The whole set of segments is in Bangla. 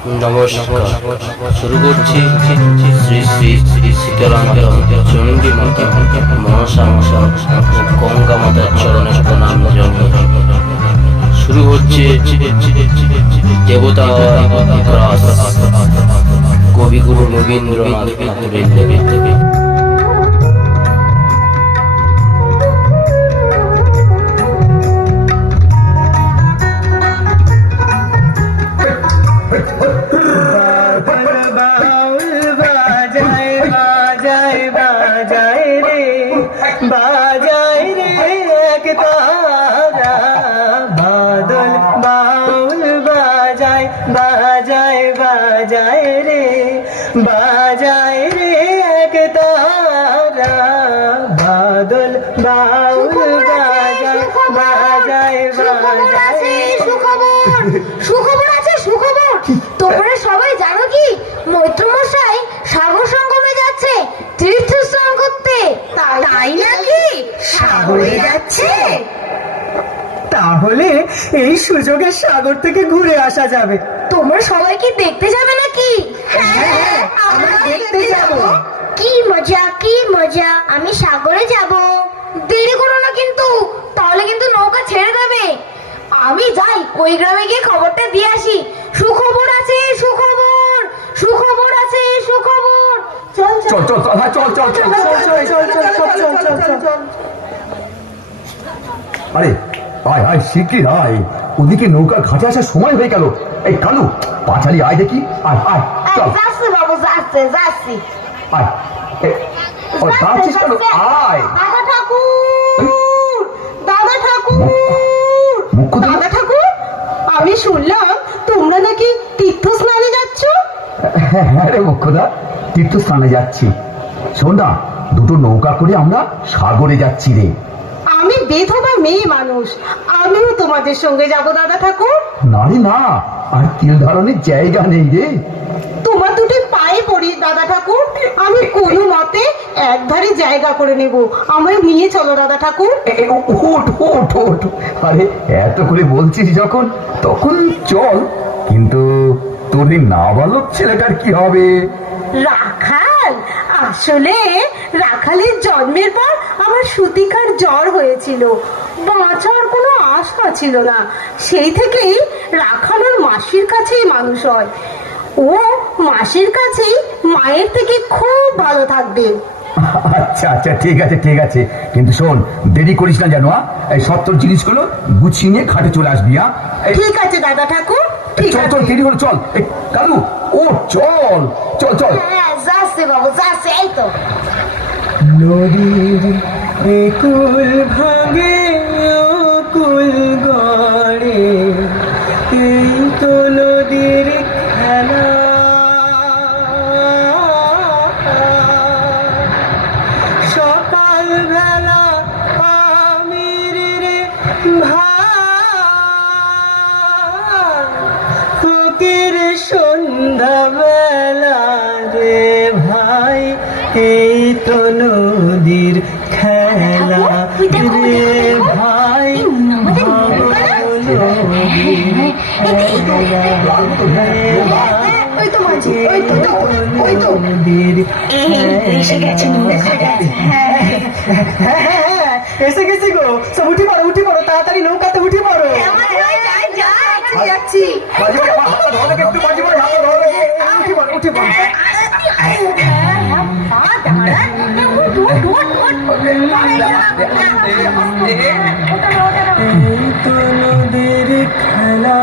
নমস্কার। শুরু করছি শ্রী শ্রী শ্রী শীতলাঙ্গের চণ্ডী মাতা, মনসা মাতা ও গঙ্গা মাতার চরণে প্রণাম জানিয়ে শুরু হচ্ছে দেবতা গ্রাস, কবিগুরু রবীন্দ্রনাথ ঠাকুরের দেবী। বাজায় রে এক তারা বাদল বাউল বাজায় বাজায় বাজায় রে বাজায় রে এক তারা বাদল বাউল বাজায় বাজায় বাজায়। সুখবর সুখবর আছে, সুখবর। তোমরা সবাই জানো কি মৈত্র মশাই সাগর সঙ্গমে যাচ্ছে তীর্থ স্নান করতে? তাই নাকি? সাগরে যাচ্ছে? তাহলে এই সুযোগে সাগর থেকে ঘুরে আসা যাবে। তোমরা সবাই কি দেখতে যাবে নাকি? হ্যাঁ, আমরা দেখতে যাব। কি মজা, কি মজা। আমি সাগরে যাব। দেরি করো না কিন্তু, তাহলে কিন্তু নৌকা ছেড়ে দেবে। আমি যাই ওই গ্রামে গিয়ে খবরটা দিয়ে আসি। সুখবর আছে, সুখবর, সুখবর আছে, সুখবর। চল চল চল চল হ্যাঁ চল চল চল চল চল চল চল চল চল চল। আরে আয় আয় শিগগির আয়, ওদিকে নৌকা ঘাটে আসার সময় হয়ে গেল। এই কালু পাঁচালি আয় দেখি, আয় আয় চল যাচ্ছি বাবু, যাচ্ছি যাচ্ছি। আয়। ও যাচ্ছিস কেন? আয়। দাদা ঠাকুর, দাদা ঠাকুর, মুখ্য দাদা ঠাকুর, আমি শুনলাম তোমরা নাকি তীর্থ স্নানে যাচ্ছ। হ্যাঁ হ্যাঁ রে মুখ্যদা, তীর্থ স্নানে যাচ্ছি। শোন না, দুটো নৌকা করে আমরা সাগরে যাচ্ছি রে। আমি বেধবা মেয়ে মানুষ, আমিও তোমাদের সঙ্গে যাব দাদা ঠাকুর। না রে না, আর তিল ধারণের জায়গা নেই রে। তোমার দুটি পায়ে পড়ি দাদা ঠাকুর, আমি কোনো মতে একধারে জায়গা করে নেব। আমায় নিয়ে চলো দাদা ঠাকুর। ওঠ ওঠ ওঠ। আরে এত করে বলছিস যখন, তখন চল। কিন্তু তোর এই নাবালক ছেলেটার কি হবে? রাখাল, আসলে রাখালের জন্মের পর আমার সুতিকার জ্বর হয়েছিল, বাঁচার কোনো আশা ছিল না। সেই থেকেই রাখাল ওর মাসির কাছেই মানুষ হয়। ও মাসির কাছেই মায়ের থেকে খুব ভালো থাকবে। আচ্ছা আচ্ছা ঠিক আছে ঠিক আছে, কিন্তু শোন, দেরি করিস না যেন। এই সত্তর জিনিসগুলো গুছিয়ে নিয়ে খাটে চলে আসবি। ঠিক আছে দাদা ঠাকুর, ঠিক চল আছে। চল, দেরি হলো, চল। কালু ও চল চল চল। হ্যাঁ যাচ্ছি বাবু, যাচ্ছি। এই তো নদীর একুল ভাঙে অকুল গড়ে, এই তো নদীর খেলা। সকাল বেলা আমির রে ভাই, ফকির সন্ধ্যা বেলা রে ভাই, এই তো নদীর খেলা রে ভাই। ওই তো মাঝি, ওই তো ওই তো এসে গেছে, দেখা যাচ্ছে। হ্যাঁ, এসে গেছি গো। সব উঠি পড়ো, উঠি পড়ো, তাড়াতাড়ি নৌকাতে উঠি পড়ো। যাচ্ছি। উঠি পড়ো। এই তো নদীর খেলা,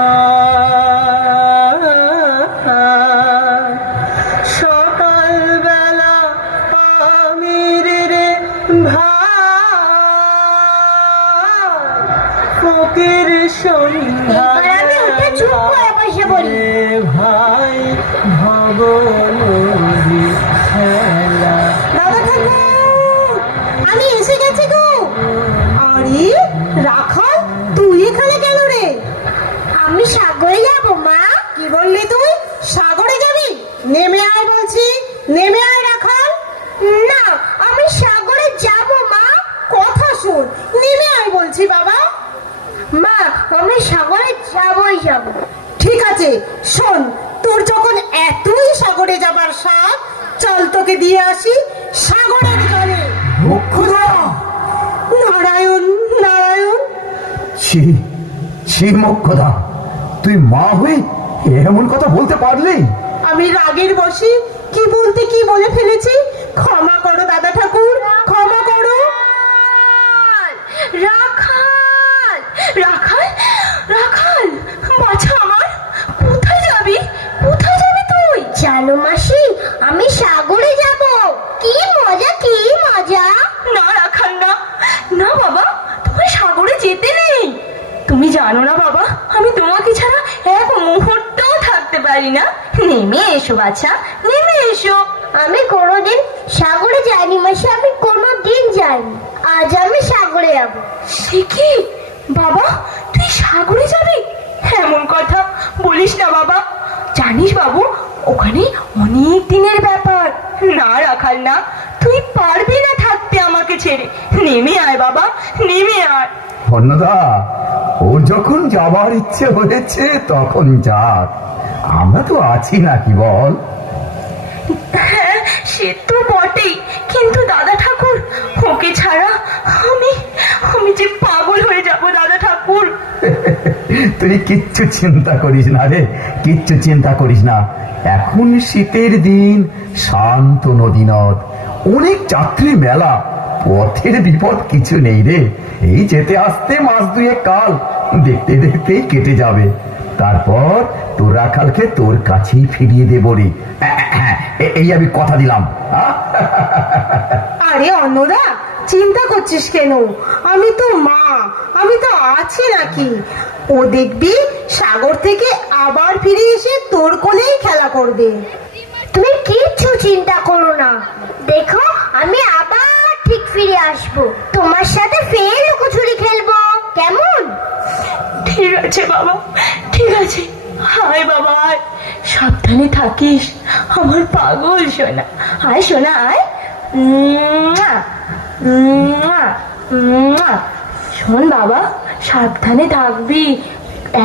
সকাল বেলা আমির রে ভাই, ফকির সন্ধ্যা রে ভাই, ভব নদীর খেলা। দাদা ঠাকুর, আমি এসে গেছি গো। আরে রাখাল, তুই এখানে কেন রে? আমি সাগরে যাব মা। কি বললি তুই? সাগরে যাবি? নেমে আয় বলছি, নেমে আয় রাখাল। না, আমি সাগরে যাব মা। কথা শোন, নেমে আয় বলছি বাবা। মা, আমি সাগরে যাবই যাব। ঠিক আছে, শোন, তোর তোকে দিয়ে আসি সাগরের জলে। মোক্ষদা! নারায়ণ নারায়ণ। ছি ছি মোক্ষদা, তুই মা হয়ে এমন কথা বলতে পারলি? আমি রাগের বশে কি বলতে কি বলে ফেলেছি, ক্ষমা করো দাদা ঠাকুর, ক্ষমা করো। রাখাল রাখাল রাখাল, বাছা আমার, কোথায় যাবি? কোথায় যাবি তুই? জানো মাসি, আমি সাগরে যাব। কি মজা কি মজা! না রাখাল না, না বাবা, তোমার সাগরে যেতে নেই। তুমি জানো না বাবা, আমি তোমাকে ছাড়া এক মুহূর্তও থাকতে পারি না। নেমে এসো বাছা, নেমে এসো। আমি কোনোদিন সাগরে যাইনি মাসি, আমি কোনোদিন যাইনি। আজ আমি সাগরে যাব। সে কি বাবা, তুই সাগরে যাবি? এমন কথা বলিস না বাবা। জানিস বাবু, ওখানে অনেক দিনের ব্যাপার। না রাখাল না, তুই পারবি না থাকতে আমাকে ছেড়ে। নেমে আয় বাবা, নেমে আয়। অন্নদা, ওর যখন যাবার ইচ্ছে হয়েছে তখন যাক, আমরা তো আছি নাকি বল? হ্যাঁ, সে তো বটেই, কিন্তু দাদা ঠাকুর, ওকে ছাড়া আমি আমি যে পাগল হয়ে যাব দাদা ঠাকুর। তুই কিচ্ছু চিন্তা করিস না রে, কিচ্ছু চিন্তা করিস না। এখন শীতের দিন, শান্ত নদী নদ, অনেক যাত্রী মেলা, পথের বিপদ কিছু নেই রে। এই যেতে আসতে মাস দুয়েক কাল দেখতে দেখতেই কেটে যাবে। তারপর তোর রাখালকে তোর কাছেই ফিরিয়ে দেবো রে। এই আমি কথা দিলাম। আরে অন্নদা, চিন্তা করছিস কেন? আমি তো মা, আমি তো আছি নাকি। ও দেখবি সাগর থেকে আবার ফিরে এসে তোর কোলেই খেলা করবে। তুমি কিচ্ছু চিন্তা করো না, দেখো আমি আবার ঠিক ফিরে আসবো। তোমার সাথে ফের লুকোচুরি খেলবো, কেমন? ঠিক আছে বাবা, ঠিক আছে। হায় বাবা আয়, সাবধানে থাকিস আমার পাগল সোনা। আয় সোনা আয়। মুয়া, মুয়া, মুয়া। শোন বাবা, সাবধানে থাকবি,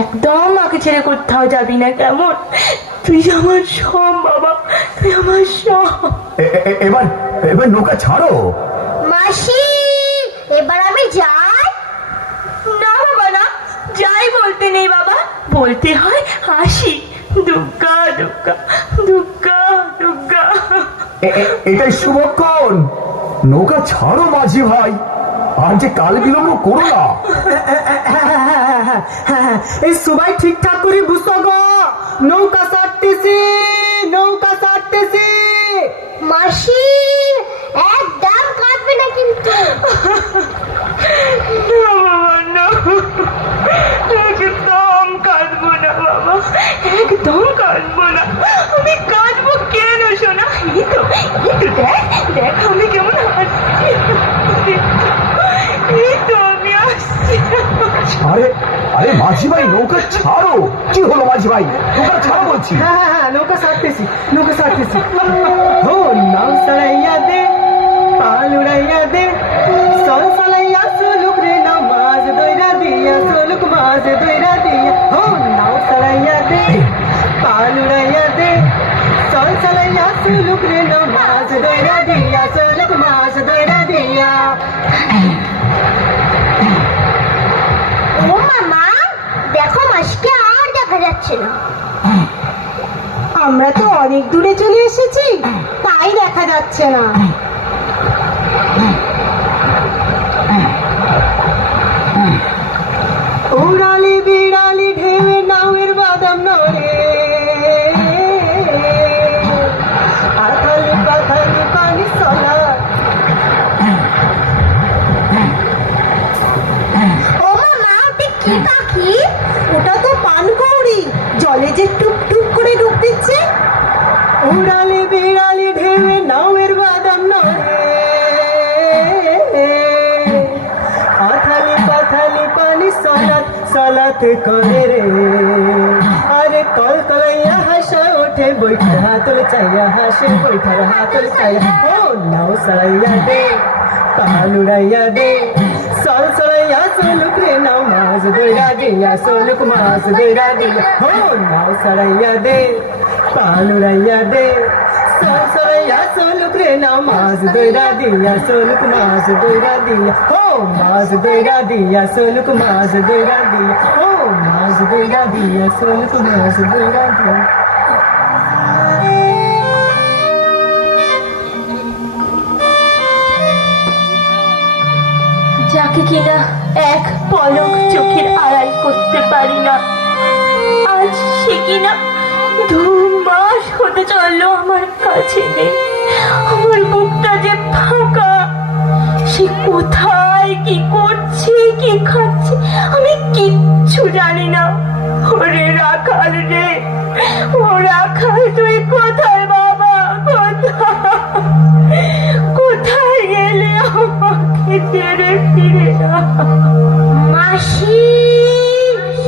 একদম মাকে ছেড়ে কোথাও যাবি না, কেমন? তুই আমার সব বাবা, তুই আমার সব। এবার এবার নৌকা ছাড়ো। মাসি, এবার আমি যাই। না বাবা না, যাই বলতে নেই বাবা, বলতে হয় আসি। দুর্গা দুর্গা দুর্গা দুর্গা। এটাই শুভক্ষণ। নৌকা ছাড়ো মাঝি ভাই, আর যে কাল বিলম্ব করো না। এই সবাই ঠিকঠাক করে বুঝতো গো, নৌকা ছাড়তেছি, নৌকা ছাড়তেছি। মাসি, একদম কাঁদবে না কিন্তু। না বাবা না, একদম কাঁদবো না বাবা, একদম কাঁদবো না। আমি কাঁদবো কেন সোনা? এই তো দেখ দেখ আমি কেমন হাসছি। এই তো আমি আসছি। আরে আরে মাঝি ভাই, নৌকা ছাড়ো। কি হলো মাঝি ভাই, নৌকা ছাড়ো বলছি। হ্যাঁ, নৌকা ছাড়তেছি, নৌকা ছাড়তেছি। ও নাও সরাইয়া দে, পাল উড়াইয়া দে, সল সলাইয়া সুলুক রে নামাজ দইরা দিয়া, সুলুক মাজ দইরা দিয়া। ও নাও সরাইয়া দে, পাল উড়াইয়া দে, সল সলাইয়া সুলুক রে নামাজ দইরা দিয়া, সুলুক মাজ দইরা দিয়া। ও মামা, দেখো মাসিকে আর দেখা যাচ্ছে না। আমরা তো অনেক দূরে চলে এসেছি, তাই দেখা যাচ্ছে না। উড়ালি বিড়ালি ঢেউে নাওয়ের বাদাম নড়ে, আথালি পাথালি পানি চলা। ও মামা, ওটা কি পাখি? ওটা তো পানকৌড়ি, জলে যে টুক টুক করে ডুব দিচ্ছে। উড়ালি বিড়ালি ঢেউে নাওয়ের বাদাম নড়ে, আথালি পাথালি পানি সলাত সলাত করে রে। আরে কল কলাইয়া হাসা ওঠে, বৈঠার হাতল চাইয়া হাসে, বৈঠার হাতল চাইয়া। ও নাও সরাইয়া দে, পাল উড়াইয়া দে, সল সরাইয়া সোলুক রে নাও মাছ দইরা দিয়া, সোলুক মাছ দইরা দিয়া। ও নাও সরাইয়া দে, পাল উড়াইয়া দে, সরয়া সোলুক রে নামাজ দইরা দিয়া সোলুক মাস দইরা দিয়া ও মাস দইরা দিয়া সোলুক মাস দইরা দিয়া ও মাস দইরা দিয়া সোলুক মাস দইরা দিয়া। যাকে কিনা এক পলক চোখের আড়াল করতে পারি না, আজ সে কিনা 2 মাস হতে চললো আমার কাছে নেই। আমার বুকটা যে ফাঁকা, সে কোথায় কি করছে কি খাচ্ছে আমি কিচ্ছু জানি না। ওরে রাখাল রে, ও রাখাল তুই কোথায় বাবা, কোথায় গেলে আমাকে ছেড়ে ফিরে না? মাসি,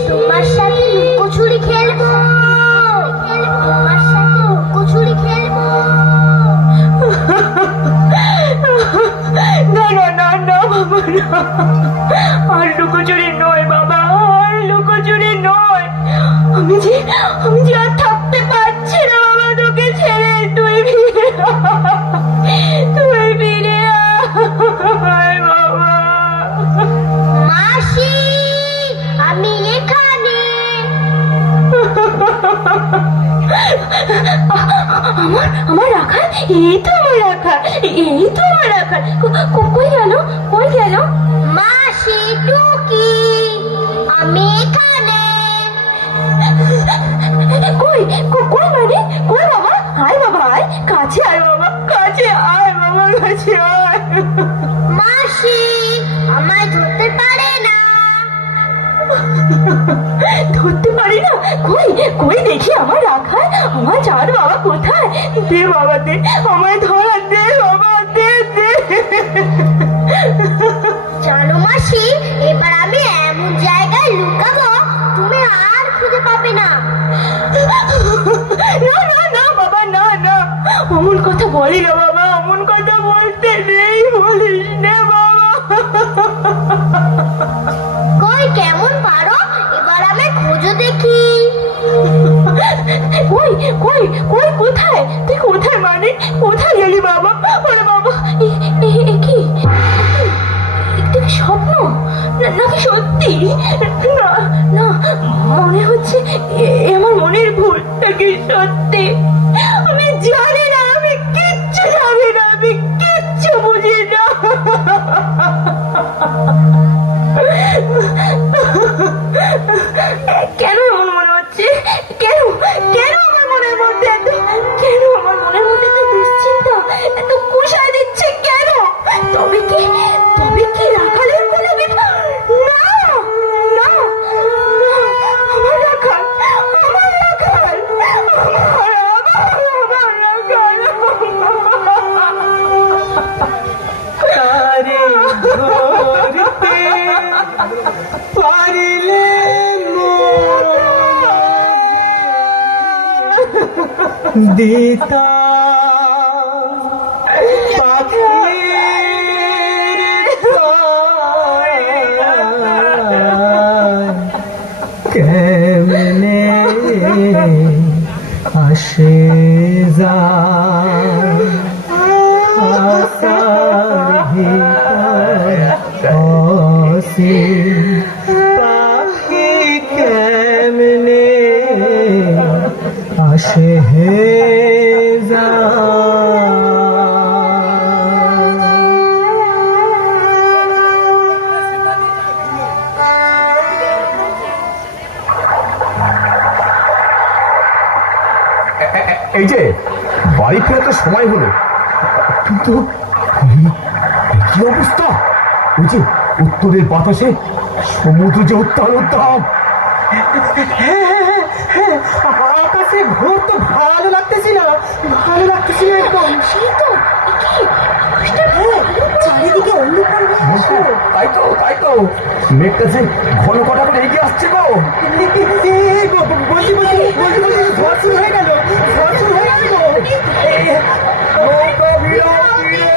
তোমার সাথে লুকোচুরি খেলবো, তোমার সাথে লুকোচুরি খেলবো। না না না না বাবা না, আর লুকোচুরি নয় বাবা, আর লুকোচুরি নয়। আমি যে আর থাকতে পারছি না বাবা তোকে ছেড়ে। তুই ফিরে তুই ফিরে আয় বাবা। মাসি, আমি এখানে। আমার রাখাল, এই তো আমার রাখাল, এই তো আমার রাখাল। কই গেল, কই গেল? মাসি টুকি, আমি এখানে। কই কই মানে, কই বাবা? আয় বাবা আয়, কাছে আয় বাবা, কাছে আয় বাবা, কাছে আয়। মাসি আমায় ধরতে পারে না। ধরতে পারি না? কই কই দেখি আমার রাখাল, আমার চাঁদ বাবা কোথায়? দে বাবা দে, আমায় ধরা দে বাবা, দে দে। জানো মাসি, এবার আমি এমন জায়গায় লুকাবো তুমি আর খুঁজে পাবে না। না না না বাবা, না না, অমন কথা বলি না বাবা, অমন কথা বলতে নেই, বলিস না বাবা। কই কেমন পারো, এবার আমি খোঁজো দেখি। কই কই কই কোথায়, তুই কোথায় মানে, কোথায় গেলি বাবা? ওরে বাবা, কি এটা কি স্বপ্ন নাকি সত্যি? না না, মনে হচ্ছে আমার মনের ভুল নাকি সত্যি। আমি জানি না, আমি কিচ্ছু জানি না, আমি কিচ্ছু বুঝি না। কেন এমন মনে হচ্ছে? কেন কেন আমার মনের মধ্যে এত, কেন আমার মনের মধ্যে এত দুশ্চিন্তা, এত কুশায় দিচ্ছে কেন? তবে কি রাখালের কোনো বিপদ? না না না, আমার রাখাল, আমার রাখাল, আমার তারে ধরতে পারিলে দিতা পাখির কেমনে আসে যায় আসার ভিতর আসে পাখি কেমনে আসে হে এই যে বাড়ি ফেরার তো সময় হলো, কিন্তু কি অবস্থা? ওই যে উত্তরের বাতাসে সমুদ্র যে উত্তাল উত্তাল। আকাশে ঘোর তো ভালো লাগতেছি না, ভালো লাগতেছি না একদম। সেই তো, চারিদিকে অন্ধকার হয়ে আসলো। তাই তো মেঘটা যে ঘন কটা করে এগিয়ে আসছে গো। বলছি ঝড় শুরু হয়ে গেল, ঝড় শুরু হয়ে গেল গো। নৌকা ভিড়ো, ভিড়ো।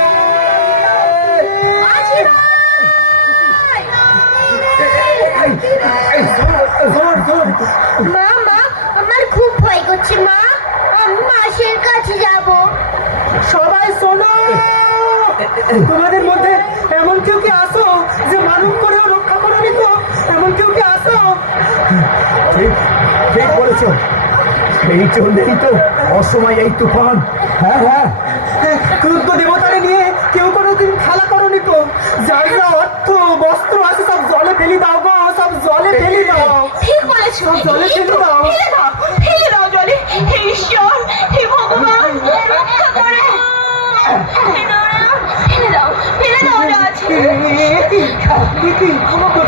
মা, আমার খুব ভয় করছে মা, আমি মাসির কাছে যাব। সবাই শোনো, তোমাদের মধ্যে এমন কেউ কি আসো যে মানুষ করেও রক্ষা করবি? তো এমন কেউ কি আসো? ঠিক ঠিক বলেছো। এই জন্যই তো অসময় এই তুফান। হ্যাঁ হ্যাঁ, ক্রুদ্ধ দেবতারে নিয়ে কেউ কোনোদিন খেলা করনি তো? যার যা অর্থ বস্ত্র আছে সব জলে ফেলে দাও গো, সব জলে ফেলে দাও। ঠিক বলেছো, সব জলে ফেলে দাও। ফেলে দাও জলে। হে ঈশ্বর, হে ভগবান, রক্ষা করো। ফেলে দাও রাজ। দেখি তোমাদের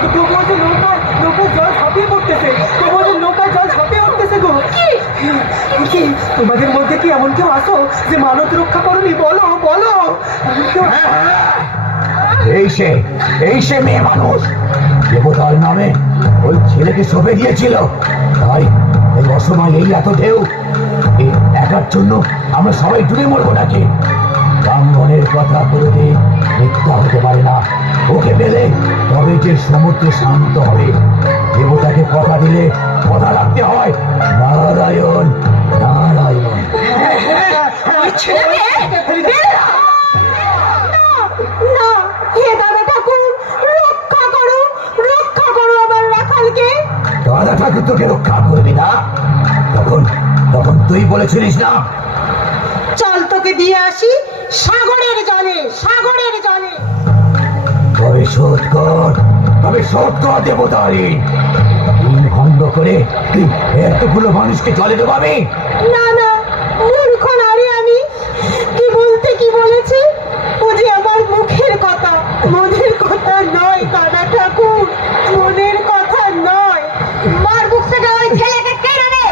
নৌকায় জল ঝাঁপিয়ে পড়তেছে, তোমাদের নৌকায় জল ঝাঁপিয়ে উঠতেছে গো। কি তোমাদের মধ্যে কি এমন কেউ আসো যে মানত রক্ষা করনি? বলো বলো, এমন কেউ? এই সে মেয়ে মানুষ দেবতার নামে ওই ছেলেকে সঁপে দিয়েছিল। তাই এই অসময় এই এত ঢেউ, এই একার জন্য আমরা সবাই ডুবে মরবো নাকি? ব্রাহ্মণের কথা বলতে মিথ্যা হতে পারে না। ওকে পেলে তবে যে সমুদ্র শান্ত হবে। দেবতাকে কথা দিলে কথা রাখতে হয়। নারায়ণ নারায়ণ। না, হে দাদা ঠাকুর, রক্ষা করো আমার রাখালকে। দাদা ঠাকুর তোকে রক্ষা করবি না? তখন তখন তুই বলেছিলিস না? চল তোকে দিয়ে আসি সাগরের জলে, সাগরের জলে। তবে শোধ কর দেবতারি। দিন ভঙ্গ করে তুই এতগুলো মানুষকে জলে ডোবাবি? না না, মূর্খ নারী আমি। কি বলেছে? ও যে আমার মুখের কথা, মনের কথা নয় দাদা ঠাকুর, মনের কথা নয়। মার বুক থেকে ওই ছেলেকে কেড়ে নে।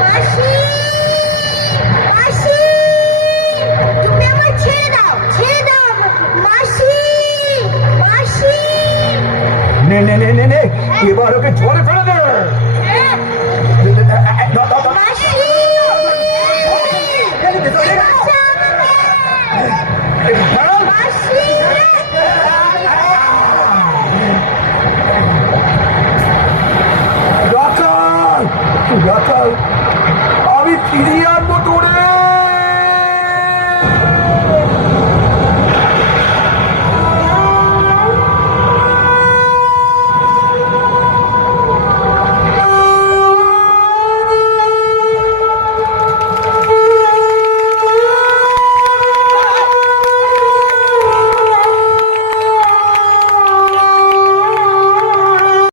মাসি, মাসি, তুমি আমার ছেড়ে দাও, মাসি, মাসি। নে এবার ওকে জলে ফেলে দে।